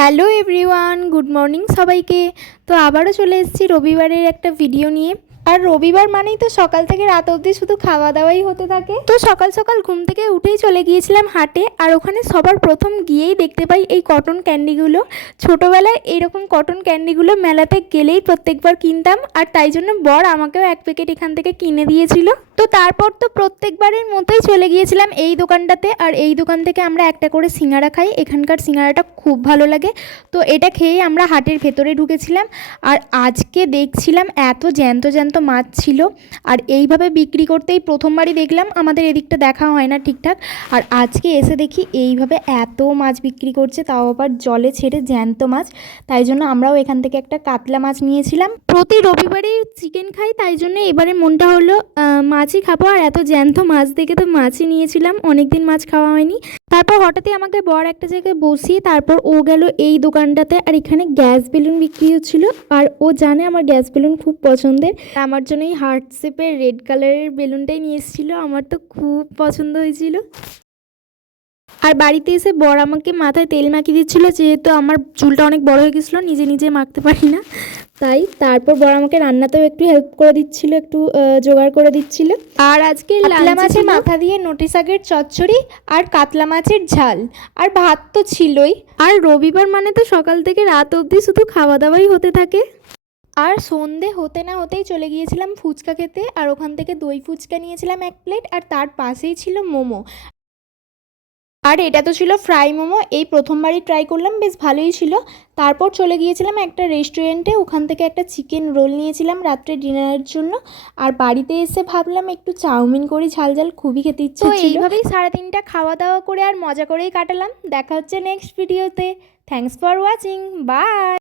Hello everyone, good morning সবাইকে। তো আবারও চলে এসেছি রবিবারের একটা ভিডিও নিয়ে। আর রবিবার মানেই তো সকাল থেকে রাত অবধি শুধু খাওয়া দাওয়াই হতে থাকে। তো সকাল সকাল ঘুম থেকে উঠেই চলে গিয়েছিলাম হাটে। আর ওখানে সবার প্রথম গিয়েই দেখতে পাই এই কটন ক্যান্ডিগুলো। ছোটোবেলায় এইরকম কটন ক্যান্ডিগুলো মেলাতে গেলেই প্রত্যেকবার কিনতাম, আর তাই জন্য বর আমাকেও এক প্যাকেট এখান থেকে কিনে দিয়েছিল। তো তারপর তো প্রত্যেকবারের মতোই চলে গিয়েছিলাম এই দোকানটাতে। আর এই দোকান থেকে আমরা একটা করে সিঙ্গারা খাই, এখানকার সিঙ্গারাটা খুব ভালো লাগে। তো এটা খেয়েই আমরা হাটের ভেতরে ঢুকেছিলাম। আর আজকে দেখছিলাম এত জ্যান্ত জ্যান্ত মাছ ছিল, আর এইভাবে বিক্রি করতেই প্রথমবারই দেখলাম। আমাদের এদিকটা দেখা হয় না ঠিকঠাক, আর আজকে এসে দেখি এইভাবে এত মাছ বিক্রি করছে, তাও আবার জলে ছেড়ে জ্যান্ত মাছ। তাই জন্য আমরাও এখান থেকে একটা কাতলা মাছ নিয়েছিলাম। প্রতি রবিবারেই চিকেন খাই, তাই জন্য এবারে মনটা হলো মাছই খাবো। আর এত জ্যান্ত মাছ দেখে তো মাছই নিয়েছিলাম, অনেকদিন মাছ খাওয়া হয়নি। তারপর হঠাৎই আমাকে বর একটা জায়গায় বসিয়ে তারপর ও গেল এই দোকানটাতে। আর এখানে গ্যাস বেলুন বিক্রি হচ্ছিল, আর ও জানে আমার গ্যাস বেলুন খুব পছন্দের। আমার জন্য এই হার্ট শেপের রেড কালারের বেলুনটাই নিয়ে এসেছিলো, আমার তো খুব পছন্দ হয়েছিল। আর বাড়িতে এসে বর আমাকে মাথায় তেল মাখিয়ে দিচ্ছিলো, যেহেতু আমার চুলটা অনেক বড় হয়ে গেছিলো, নিজে নিজে মাখতে পারি না তাই। তারপর বর আমাকে রান্নাতেও একটু হেল্প করে দিচ্ছিল, একটু জোগাড় করে দিচ্ছিল। আর আজকে কাতলা মাছের মাথা দিয়ে নটি শাকের চচ্চড়ি, আর কাতলা মাছের ঝাল, আর ভাত তো ছিলই। আর রবিবার মানে তো সকাল থেকে রাত অবধি শুধু খাওয়া দাওয়াই হতে থাকে। আর সন্ধে হতে না হতেই চলে গিয়েছিলাম ফুচকা খেতে। আর ওখান থেকে দই ফুচকা নিয়েছিলাম এক প্লেট, আর তার পাশেই ছিল মোমো। আর এটা তো ছিল ফ্রাই মোমো, এই প্রথমবারই ট্রাই করলাম, বেশ ভালোই ছিল। তারপর চলে গিয়েছিলাম একটা রেস্টুরেন্টে, ওখান থেকে একটা চিকেন রোল নিয়েছিলাম রাত্রে ডিনারের জন্য। আর বাড়িতে এসে ভাবলাম একটু চাউমিন করি, ঝাল ঝাল খুবই খেতে ইচ্ছে ছিল। এইভাবেই সারাদিনটা খাওয়া দাওয়া করে আর মজা করেই কাটালাম। দেখা হচ্ছে নেক্সট ভিডিওতে। Thanks for watching, by.